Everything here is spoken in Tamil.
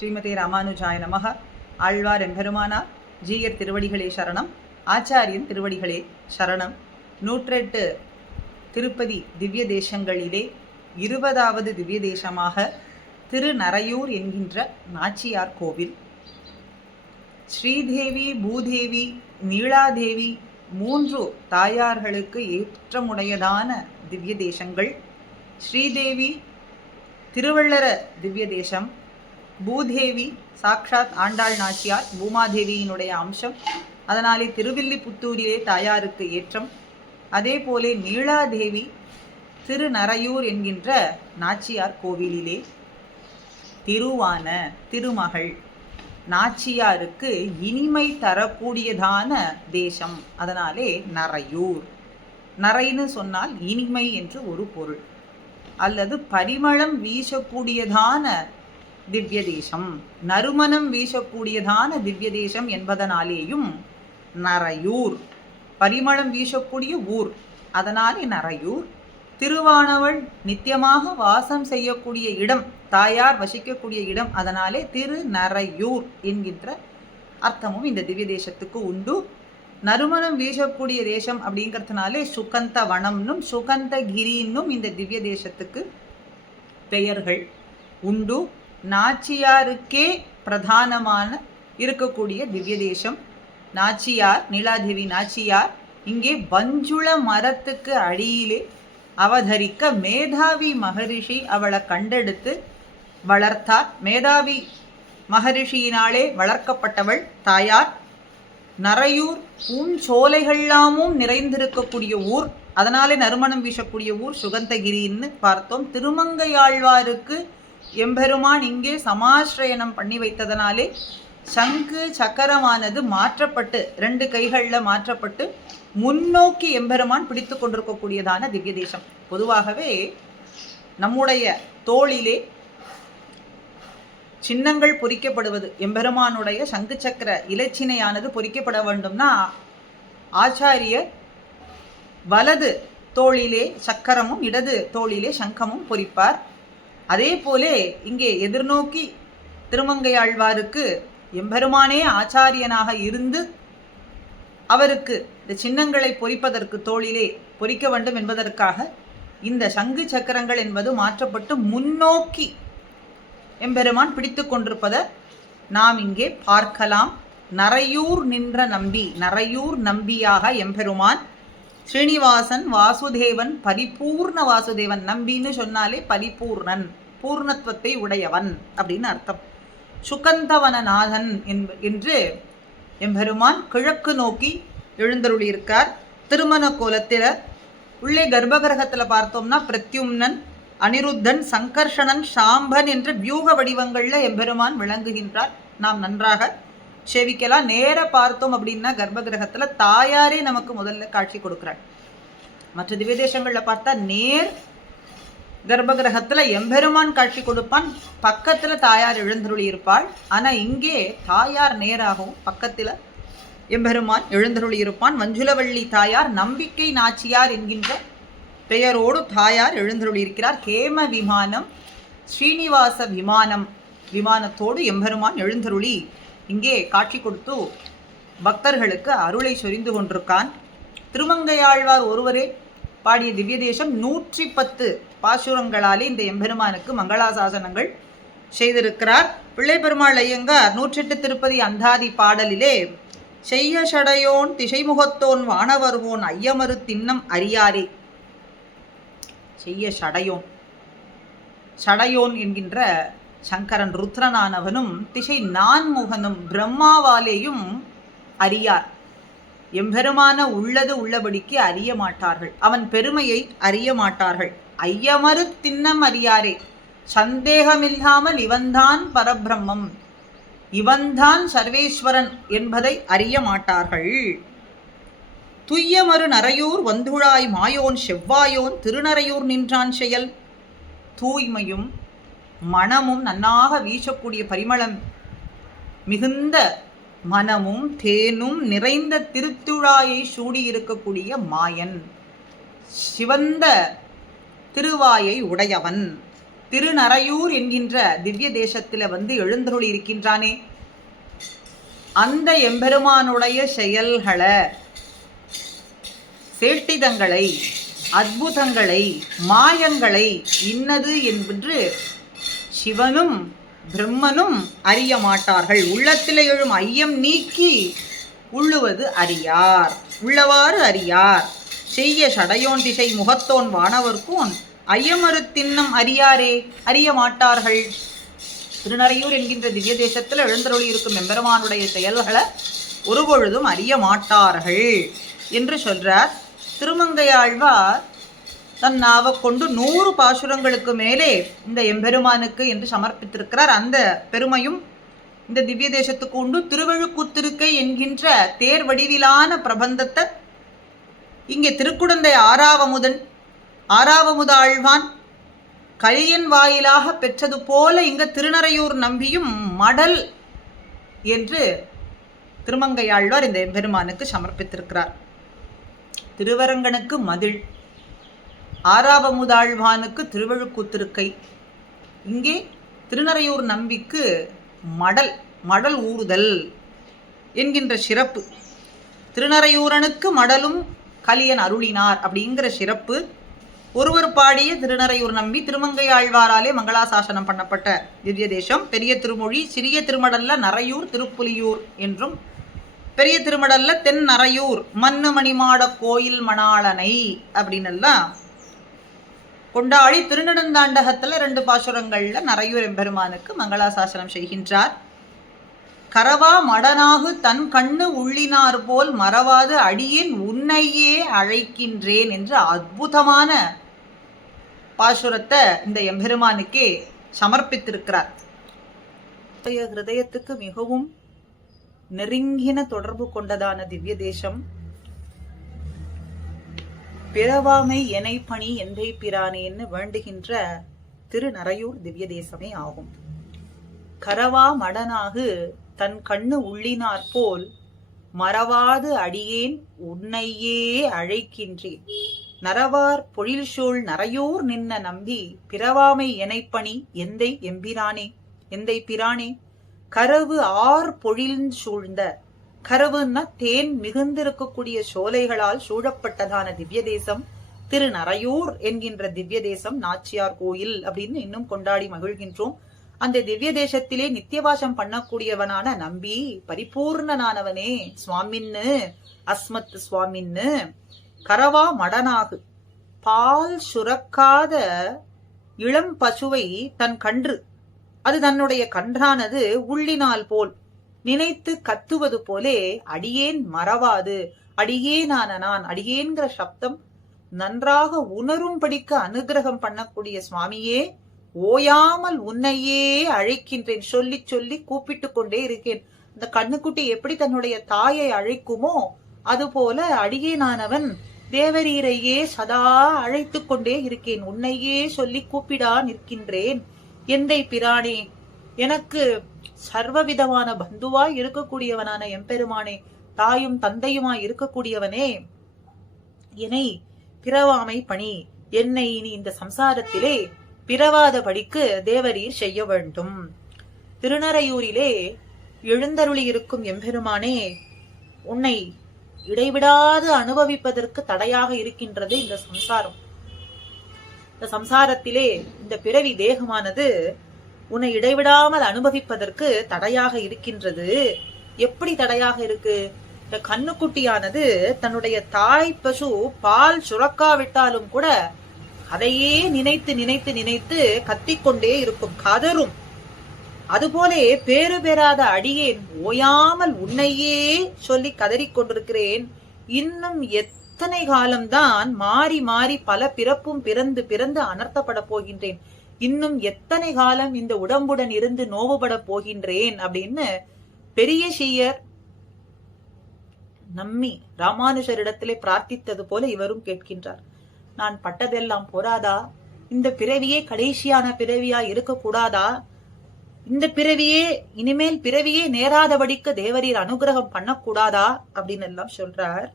ஸ்ரீமதே ராமானுஜாய நமக. ஆழ்வார் எம்பெருமானார் ஜீயர் திருவடிகளே சரணம். ஆச்சாரியன் திருவடிகளே சரணம். 108 திருப்பதி திவ்ய தேசங்களிலே 20வது திவ்ய தேசமாக திருநரையூர் என்கின்ற நாச்சியார் கோவில். ஸ்ரீதேவி, பூதேவி, நீலாதேவி 3 தாயார்களுக்கு ஏற்றமுடையதான திவ்ய தேசங்கள். ஸ்ரீதேவி திருவள்ளர திவ்ய தேசம், பூதேவி சாக்ஷாத் ஆண்டாள் நாச்சியார் பூமாதேவியினுடைய அம்சம், அதனாலே திருவில்லிபுத்தூரிலே தாயாருக்கு ஏற்றம். அதே போலே நீலாதேவி திருநரையூர் என்கின்ற நாச்சியார் கோவிலிலே திருவான திருமகள் நாச்சியாருக்கு இனிமை தரக்கூடியதான தேசம். அதனாலே நரையூர். நரைன்னு சொன்னால் இனிமை என்று ஒரு பொருள், அல்லது பரிமளம் வீசக்கூடியதான திவ்ய தேசம், நறுமணம் வீசக்கூடியதான திவ்ய தேசம் என்பதனாலேயும் நரையூர், பரிமளம் வீசக்கூடிய ஊர், அதனாலே நரையூர். திருவானவள் நித்தியமாக வாசம் செய்யக்கூடிய இடம், தாயார் வசிக்கக்கூடிய இடம், அதனாலே திருநரையூர் என்கின்ற அர்த்தமும் இந்த திவ்ய தேசத்துக்கு உண்டு. நறுமணம் வீசக்கூடிய தேசம் அப்படிங்கிறதுனாலே சுகந்த வனம்னும் சுகந்தகிரின்னும் இந்த திவ்ய தேசத்துக்கு பெயர்கள் உண்டு. நாச்சியாருக்கே பிரதானமான இருக்கக்கூடிய திவ்ய தேசம் நாச்சியார். நீலாதேவி நாச்சியார் இங்கே வஞ்சுள மரத்துக்கு அடியிலே அவதரிக்க மேதாவி மகரிஷி அவளை கண்டெடுத்து வளர்த்தார். மேதாவி மகரிஷியினாலே வளர்க்கப்பட்டவள் தாயார். நரையூர் பூஞ்சோலைகள்லாமும் நிறைந்திருக்கக்கூடிய ஊர், அதனாலே நறுமணம் வீசக்கூடிய ஊர் சுகந்தகிரின்னு பார்த்தோம். திருமங்கையாழ்வாருக்கு எம்பெருமான் இங்கே சமாஸ்ரயணம் பண்ணி வைத்ததனாலே சங்கு சக்கரமானது மாற்றப்பட்டு 2 கைகளில் மாற்றப்பட்டு முன்னோக்கி எம்பெருமான் பிடித்து கொண்டிருக்கக்கூடியதான திவ்ய தேசம். பொதுவாகவே நம்முடைய தோளிலே சின்னங்கள் பொறிக்கப்படுவது, எம்பெருமானுடைய சங்கு சக்கர இலச்சினையானது பொறிக்கப்பட வேண்டும்னா ஆச்சாரியர் வலது தோளிலே சக்கரமும் இடது தோளிலே சங்கமும் பொறிப்பார். அதே போலே இங்கே எதிர்நோக்கி திருமங்கையாழ்வாருக்கு எம்பெருமானே ஆச்சாரியனாக இருந்து அவருக்கு இந்த சின்னங்களை பொறிப்பதற்கு தோளிலே பொறிக்க வேண்டும் என்பதற்காக இந்த சங்கு சக்கரங்கள் என்பது மாற்றப்பட்டு முன்னோக்கி எம்பெருமான் பிடித்து கொண்டிருப்பதை நாம் இங்கே பார்க்கலாம். நரையூர் நின்ற நம்பி, நரையூர் நம்பியாக எம்பெருமான் ஸ்ரீனிவாசன் வாசுதேவன், பரிபூர்ண வாசுதேவன். நம்பின்னு சொன்னாலே பரிபூர்ணன், பூர்ணத்துவத்தை உடையவன் அப்படின்னு அர்த்தம். சுகந்தவனநாதன் என்று எம்பெருமான் கிழக்கு நோக்கி எழுந்தருளியிருக்கார். திருமண கோலத்தில் உள்ளே கர்ப்பகிரகத்தில் பார்த்தோம்னா பிரத்யும்னன், அனிருத்தன், சங்கர்ஷணன், சாம்பன் என்ற வியூக வடிவங்களில் எம்பெருமான் விளங்குகின்றார். நாம் நன்றாக செவிக்கலாம். நேர பார்த்தோம் அப்படின்னா கர்ப்பகிரகத்தில் தாயாரே நமக்கு முதல்ல காட்சி கொடுக்குறாள். மற்ற திவ்ய தேசங்களில் பார்த்தா நேர் கர்ப்பகிரகத்தில் எம்பெருமான் காட்சி கொடுப்பான், பக்கத்தில் தாயார் எழுந்தருளி இருப்பாள். ஆனால் இங்கே தாயார் நேராகவும் பக்கத்தில் எம்பெருமான் எழுந்தருளி இருப்பான். மஞ்சுளவள்ளி தாயார் நம்பிக்கை நாச்சியார் என்கின்ற பெயரோடு தாயார் எழுந்தருளி இருக்கிறார். கேம விமானம், ஸ்ரீனிவாச விமானத்தோடு எம்பெருமான் எழுந்தருளி இங்கே காட்சி கொடுத்து பக்தர்களுக்கு அருளை சொரிந்து கொண்டிருக்கான். திருமங்கையாழ்வார் ஒருவரே பாடிய திவ்ய தேசம் 110 பாசுரங்களாலே இந்த எம்பெருமானுக்கு மங்களாசாசனங்கள் செய்திருக்கிறார். பிள்ளை பெருமாள் ஐயங்கார் 108 திருப்பதி அந்தாதி பாடலிலே செய்ய சடையோன் திசைமுகத்தோன் வானவர்வோன் ஐயமறு தின்னம் அறியாரே. செய்ய சடையோன், சடையோன் என்கின்ற சங்கரன் ருத்ரனானவனும் திசை நான்முகனும் பிரம்மாவாலேயும் அறியார். எம்பெருமான உள்ளது உள்ளபடிக்கு அறிய மாட்டார்கள், அவன் பெருமையை அறிய மாட்டார்கள். ஐயமறு தின்னம் அறியாரே, சந்தேகமில்லாமல் இவன்தான் பரபிரம்மம், இவன்தான் சர்வேஸ்வரன் என்பதை அறிய மாட்டார்கள். துய்யமறு நரையூர் வந்துழாய் மாயோன் செவ்வாயோன் திருநரையூர் நின்றான் செயல். தூய்மையும் மனமும் நன்னாக வீசக்கூடிய பரிமளம் மிகுந்த மனமும் தேனும் நிறைந்த திருத்துழாயை சூடியிருக்கக்கூடிய மாயன், சிவந்த திருவாயை உடையவன். திருநறையூர் என்கின்ற திவ்ய தேசத்துல வந்து எழுந்தருளி இருக்கின்றானே, அந்த எம்பெருமானுடைய செயல்களை, சேட்டிதங்களை, அற்புதங்களை, மாயங்களை இன்னது என்று சிவனும் பிரம்மனும் அறிய மாட்டார்கள். உள்ளத்திலே எழும் ஐயம் நீக்கி உள்ளுவது அறியார், உள்ளவாறு அறியார். செய்ய சடையோன் திசை முகத்தோன் வானவர்கோன் ஐயமறு தின்னம் அறியாரே, அறிய மாட்டார்கள். திருநறையூர் என்கின்ற திவ்ய தேசத்தில் எழுந்தருளி இருக்கும் எம்பெருமானுடைய செயல்களை ஒருபொழுதும் அறிய மாட்டார்கள் என்று சொல்றார். திருமங்கையாழ்வார் தன் நாவை கொண்டு 100 பாசுரங்களுக்கு மேலே இந்த எம்பெருமானுக்கு என்று சமர்ப்பித்திருக்கிறார். அந்த பெருமையும் இந்த திவ்ய தேசத்துக்கு உண்டு. திருவழுக்கூத்திருக்கை என்கின்ற தேர் வடிவிலான பிரபந்தத்தை இங்கே திருக்குடந்தை ஆறாவமுத ஆழ்வான் கலியன் வாயிலாக பெற்றது போல இங்க திருநறையூர் நம்பியும் மடல் என்று திருமங்கையாழ்வார் இந்த எம்பெருமானுக்கு சமர்ப்பித்திருக்கிறார். திருவரங்கனுக்கு மதில், ஆறாவமுதாழ்வானுக்கு திருவழுக்கூத்திருக்கை, இங்கே திருநறையூர் நம்பிக்கு மடல் ஊறுதல் என்கின்ற சிறப்பு. திருநறையூரனுக்கு மடலும் கலியன் அருளினார் அப்படிங்கிற சிறப்பு. ஒருவர் பாடிய திருநறையூர் நம்பி திருமங்கையாழ்வாராலே மங்களாசாசனம் பண்ணப்பட்ட திவ்ய தேசம். பெரிய திருமொழி, சிறிய திருமடல்ல நறையூர் திருப்புலியூர் என்றும், பெரிய திருமடல்ல தென் நறையூர் மண்ணு மணிமாட கோயில் மணாளனை அப்படின்னு எல்லாம் கொண்டாடி திருநெடுந்தாண்டகத்துல 2 பாசுரங்கள்ல நறையூர் எம்பெருமானுக்கு மங்களாசாசனம் செய்கின்றார். கரவா மடனாகு தன் கண்ணு உள்ளினார் போல் மறவாது அடியேன் உன்னையே அழைக்கின்றேன் என்று அற்புதமான பாசுரத்தை இந்த எம்பெருமானுக்கே சமர்ப்பித்திருக்கிறார். ஹிருதயத்துக்கு மிகவும் நெருங்கின தொடர்பு கொண்டதான திவ்ய தேசம். பிறவாமை எனை பணி எந்தை பிரானேன்னு வேண்டுகின்ற திருநறையூர் திவ்ய தேசமே ஆகும். கரவா மடனாகு தன் கண்ணு உள்ளினார் போல் மறவாது அடியேன் உன்னையே அழைக்கின்றேன். நரவார் பொழில் சூழ் நறையூர் நின்ன நம்பி பிறவாமை எனைப்பணி எந்தை எம்பிரானே, எந்தை பிரானே. கரவு பொழில் சூழ்ந்த, கரவுன்னா தேன் மிகுந்திருக்கக்கூடிய சோலைகளால் சூழப்பட்டதான திவ்ய தேசம் திருநறையூர் என்கின்ற திவ்ய தேசம். நாச்சியார் கோயில் அப்படின்னு இன்னும் கொண்டாடி மகிழ்கின்றோம். அந்த திவ்ய தேசத்திலே நித்தியவாசம் பண்ணக்கூடியவனான நம்பி, பரிபூர்ணனானவனே, சுவாமின்னு அஸ்மத் சுவாமின்னு. கரவா மடனாகு, பால் சுரக்காத இளம் பசுவை தன் கன்று, அது தன்னுடைய கன்றானது உள்ளினால் போல் நினைத்து கத்துவது போலே அடியேன் மறவாது, அடியேனான நான், அடியேன்கிற சப்தம் நன்றாக உணரும்படிக்கு அனுகிரகம் பண்ணக்கூடிய சுவாமியே, ஓயாமல் உன்னையே அழைக்கின்றேன், சொல்லி சொல்லி கூப்பிட்டு கொண்டே இருக்கேன். இந்த கண்ணுக்குட்டி எப்படி தன்னுடைய தாயை அழைக்குமோ அதுபோல அடியேனானவன் தேவரீரையே சதா அழைத்து கொண்டே இருக்கேன், உன்னையே சொல்லி கூப்பிடா நிற்கின்றேன். எந்தை பிரானே, எனக்கு சர்வவிதமான பந்துவாய் இருக்கக்கூடியவனான எம்பெருமானே, தாயும் தந்தையுமாய் இருக்கக்கூடியவனே, என்னை பிறவாமை பணி, என்னை இனி இந்த சம்சாரத்திலே பிறவாதபடிக்கு தேவரீர் செய்ய வேண்டும். திருநறையூரிலே எழுந்தருளி இருக்கும் எம்பெருமானே, உன்னை இடைவிடாது அனுபவிப்பதற்கு தடையாக இருக்கின்றது இந்த சம்சாரம். இந்த சம்சாரத்திலே இந்த பிறவி தேகமானது உன்னை இடைவிடாமல் அனுபவிப்பதற்கு தடையாக இருக்கின்றது. எப்படி தடையாக இருக்கு? இந்த கண்ணுக்குட்டியானது தன்னுடைய தாய் பசு பால் சுரக்காவிட்டாலும் கூட அதையே நினைத்து நினைத்து நினைத்து கத்திக்கொண்டே இருக்கும், கதரும். அதுபோலே பேறு பெறாத அடியேன் ஓயாமல் உன்னையே சொல்லி கதறிக்கொண்டிருக்கிறேன். இன்னும் எத்தனை காலம்தான் மாறி மாறி பல பிறப்பும் பிறந்து பிறந்து அனர்த்தப்பட போகின்றேன், இன்னும் எத்தனை காலம் இந்த உடம்புடன் இருந்து நோவுபட போகின்றேன் அப்படின்னு பெரிய சீயர் நம்மி ராமானுஜரிடத்திலே பிரார்த்தித்தது போல இவரும் கேட்கின்றார். நான் பட்டதெல்லாம் போராதா? இந்த பிறவியே கடைசியான பிறவியா இருக்க கூடாதா? இந்த பிறவியே இனிமேல் பிறவியே நேராதபடிக்கு தேவரீர் அனுகிரகம் பண்ணக்கூடாதா அப்படின்னு எல்லாம் சொல்றார்.